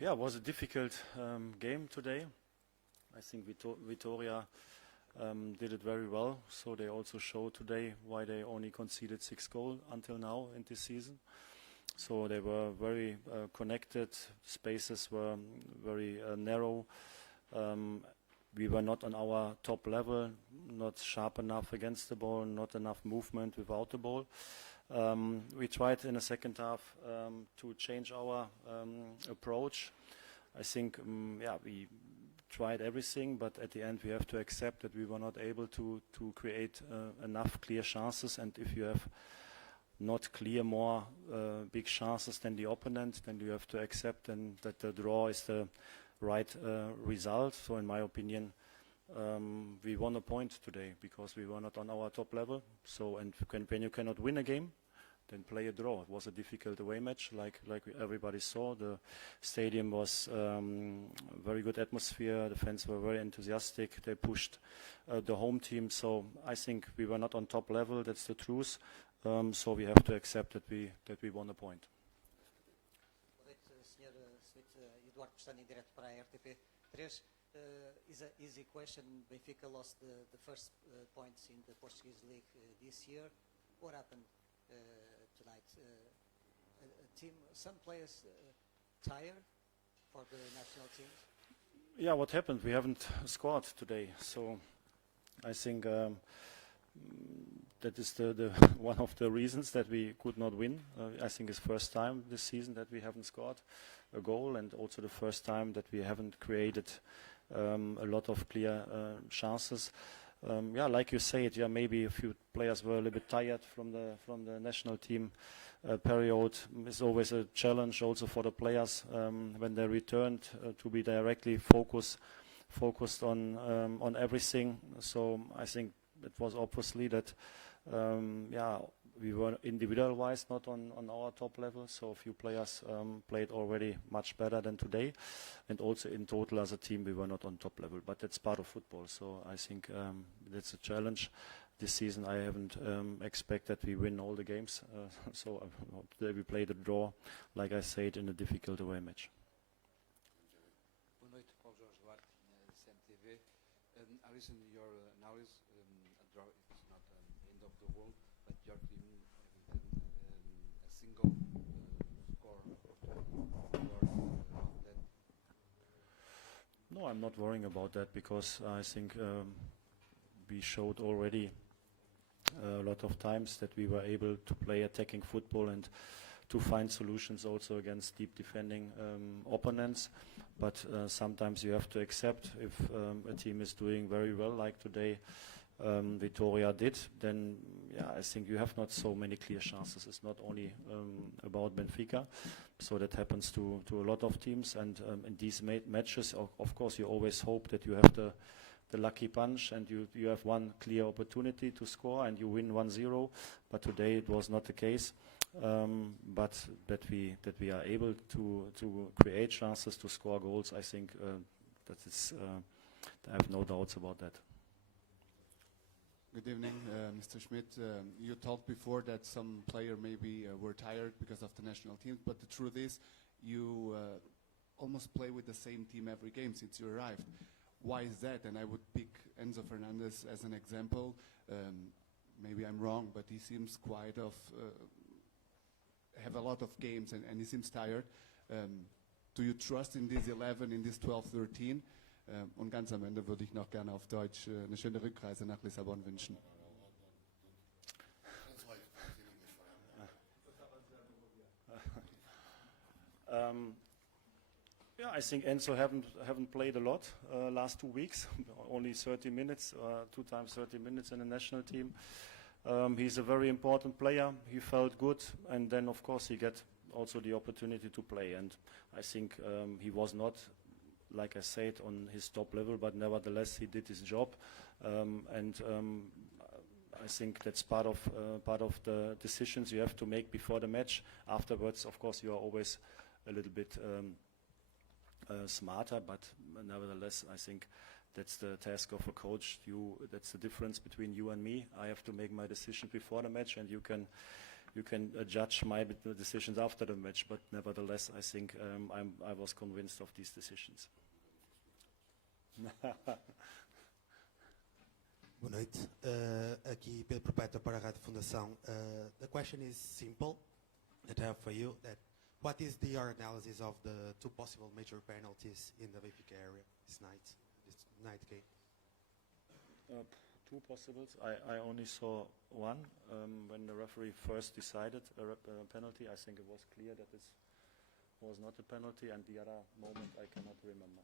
Yeah, it was a difficult game today. I think Vitoria did it very well, so they also showed today why they only conceded 6 goals until now in this season. So they were very connected, spaces were very narrow. We were not on our top level, not sharp enough against the ball, not enough movement without the ball. We tried in the second half to change our approach. I think, we tried everything, but at the end we have to accept that we were not able to create enough clear chances. And if you have not clear more big chances than the opponent, then you have to accept that the draw is the right result. So in my opinion, we won a point today because we were not on our top level. So when you cannot win a game, then play a draw. It was a difficult away match, like everybody saw. The stadium was very good atmosphere. The fans were very enthusiastic. They pushed the home team. So I think we were not on top level. That's the truth. So we have to accept that we won a point. Sr. Schmidt, Eduardo Pestana, em direto para a RTP3. Is an easy question. Benfica lost the first points in the Portuguese League this year. What happened tonight? Some players tired for the national teams? Yeah, what happened? We haven't scored today. So I think that is the one of the reasons that we could not win. I think it's first time this season that we haven't scored a goal, and also the first time that we haven't created a lot of clear chances. Like you said, maybe a few players were a little bit tired from the national team period. It's always a challenge also for the players when they returned to be directly focused on everything. So I think it was obviously that we were individual-wise not on our top level, so a few players played already much better than today, and also in total as a team we were not on top level, but that's part of football. So I think that's a challenge. This season I haven't expect that we win all the games, so today we played a draw, like I said, in a difficult away match. Boa noite, Paulo Jorge Duarte, CMTV. I listened to your analysis. A draw is not the end of the world, but your team having a single score about that. No, I'm not worrying about that because I think we showed already a lot of times that we were able to play attacking football and to find solutions also against deep defending opponents. But sometimes you have to accept if a team is doing very well, like today Vitoria did, then I think you have not so many clear chances. It's not only about Benfica, so that happens to a lot of teams. And in these matches, of course, you always hope that you have the lucky punch and you have one clear opportunity to score and you win 1-0. But today it was not the case. But that we are able to create chances to score goals, I think that is. I have no doubts about that. Good evening, Mr. Schmidt. You talked before that some player maybe were tired because of the national team, but the truth is you almost play with the same team every game since you arrived. Why is that? And I would pick Enzo Fernandez as an example. Maybe I'm wrong, but he seems quite have a lot of games and he seems tired. Do you trust in this 11, in this 12-13? Und ganz am Ende würde ich noch gerne auf Deutsch eine schöne Rückreise nach Lissabon wünschen. I think Enzo haven't played a lot last 2 weeks, only 30 minutes, 2 times 30 minutes in the national team. He's a very important player. He felt good, and then of course he get also the opportunity to play. And I think he was not, like I said, on his top level, but nevertheless he did his job. I think that's part of the decisions you have to make before the match. Afterwards, of course, you are always a little bit smarter, but nevertheless, I think that's the task of a coach. That's the difference between you and me. I have to make my decision before the match, and you can you can judge my decisions after the match, but nevertheless, I think I was convinced of these decisions. Boa noite. Aqui Pedro Perpétua para a Rádio Fundação. The question is simple that I have for you. That what is your analysis of the two possible major penalties in the Benfica area this night game? Two possibles. I only saw one when the referee first decided a penalty. I think it was clear that this was not a penalty, and the other moment I cannot remember.